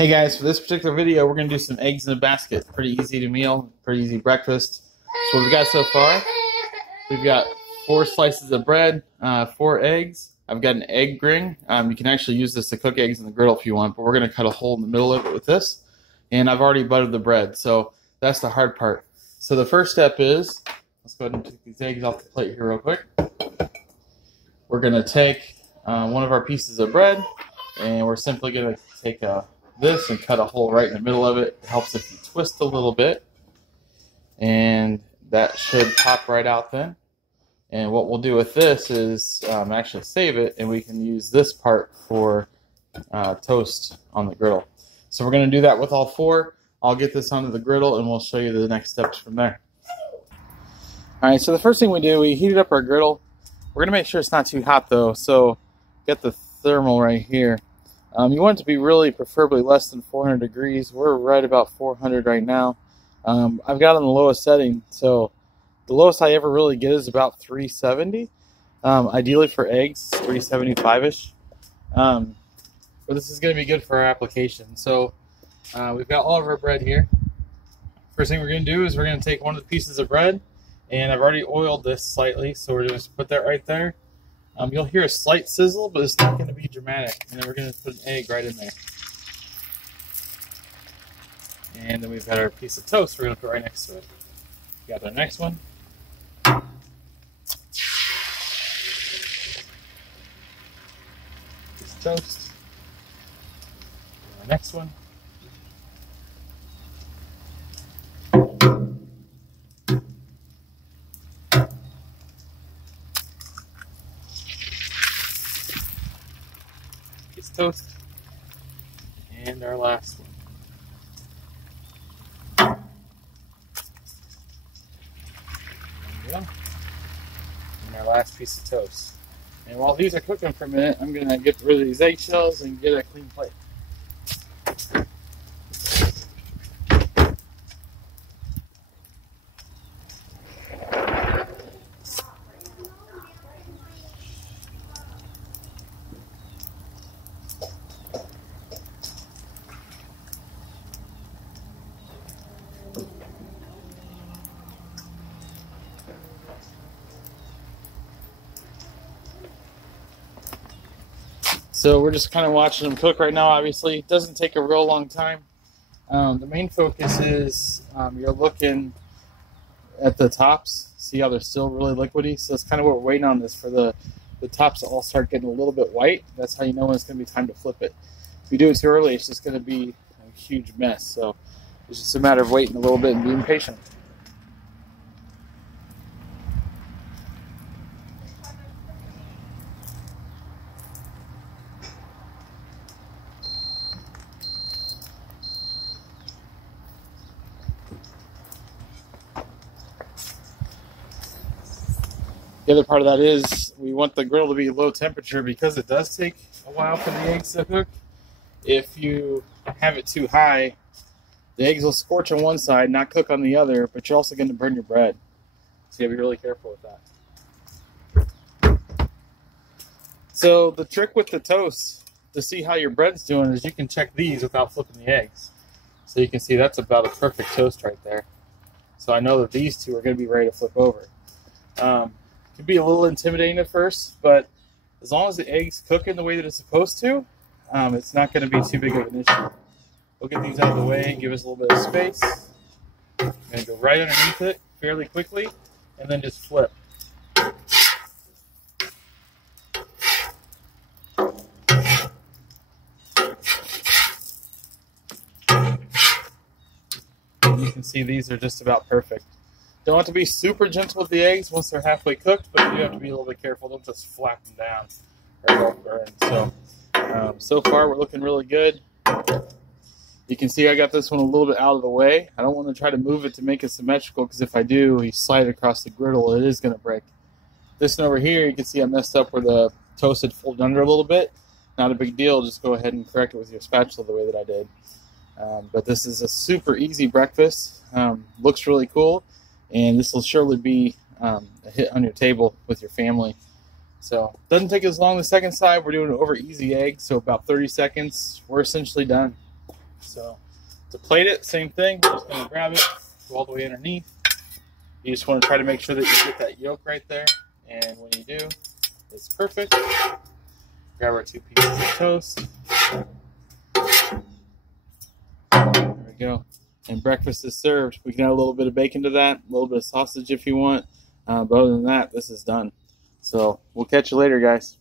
Hey guys, for this particular video, we're going to do some eggs in a basket. Pretty easy to meal, pretty easy breakfast. So what we've got so far, we've got 4 slices of bread, 4 eggs. I've got an egg ring. You can actually use this to cook eggs in the griddle if you want, but we're going to cut a hole in the middle of it with this. And I've already buttered the bread, so that's the hard part. So the first step is, let's go ahead and take these eggs off the plate here real quick. We're going to take one of our pieces of bread, and we're simply going to take this and cut a hole right in the middle of it. It helps if you twist a little bit, and that should pop right out then. And what we'll do with this is actually save it, and we can use this part for toast on the griddle. So we're going to do that with all 4. I'll get this onto the griddle, and we'll show you the next steps from there. All right, so the first thing we do, we heat up our griddle. We're going to make sure it's not too hot though, so get the thermal right here. You want it to be really preferably less than 400 degrees. We're right about 400 right now. I've got it on the lowest setting, so the lowest I ever really get is about 370. Ideally for eggs, 375-ish. But this is going to be good for our application. So we've got all of our bread here. First thing we're going to do is we're going to take one of the pieces of bread, and I've already oiled this slightly, so we're just put that right there. You'll hear a slight sizzle, but it's not going to be dramatic. And then we're going to put an egg right in there. And then we've got our piece of toast we're going to put right next to it. Got our next one. Piece of toast. Our next one. Toast, and our last one. There we go. And our last piece of toast. And while these are cooking for a minute, I'm going to get rid of these eggshells and get a clean plate. So we're just kind of watching them cook right now. Obviously, it doesn't take a real long time. The main focus is you're looking at the tops, see how they're still really liquidy. So that's kind of what we're waiting on, this for the tops to all start getting a little bit white. That's how you know when it's going to be time to flip it. If you do it too early, it's just going to be a huge mess. So it's just a matter of waiting a little bit and being patient. The other part of that is we want the griddle to be low temperature because it does take a while for the eggs to cook. If you have it too high, the eggs will scorch on one side, not cook on the other, but you're also going to burn your bread. So you have to be really careful with that. So the trick with the toast to see how your bread's doing is you can check these without flipping the eggs. So you can see that's about a perfect toast right there. So I know that these two are going to be ready to flip over. Could be a little intimidating at first, but as long as the eggs cook in the way that it's supposed to, it's not going to be too big of an issue. We'll get these out of the way, give us a little bit of space, and go right underneath it fairly quickly, and then just flip. And you can see these are just about perfect. Don't have to be super gentle with the eggs once they're halfway cooked, but you do have to be a little bit careful. Don't just flap them down or they'll burn. So far we're looking really good. You can see I got this one a little bit out of the way. I don't want to try to move it to make it symmetrical, because if I do, you slide it across the griddle, it is going to break. This one over here, you can see I messed up where the toast had folded under a little bit. Not a big deal. Just go ahead and correct it with your spatula the way that I did. But this is a super easy breakfast. Looks really cool. And this will surely be a hit on your table with your family. So doesn't take as long the second side. We're doing it over easy eggs, so about 30 seconds. We're essentially done. So to plate it, same thing. You're just going to grab it, go all the way underneath. You just want to try to make sure that you get that yolk right there. And when you do, it's perfect. Grab our 2 pieces of toast. There we go. And breakfast is served. We can add a little bit of bacon to that, a little bit of sausage if you want. But other than that, this is done. So we'll catch you later, guys.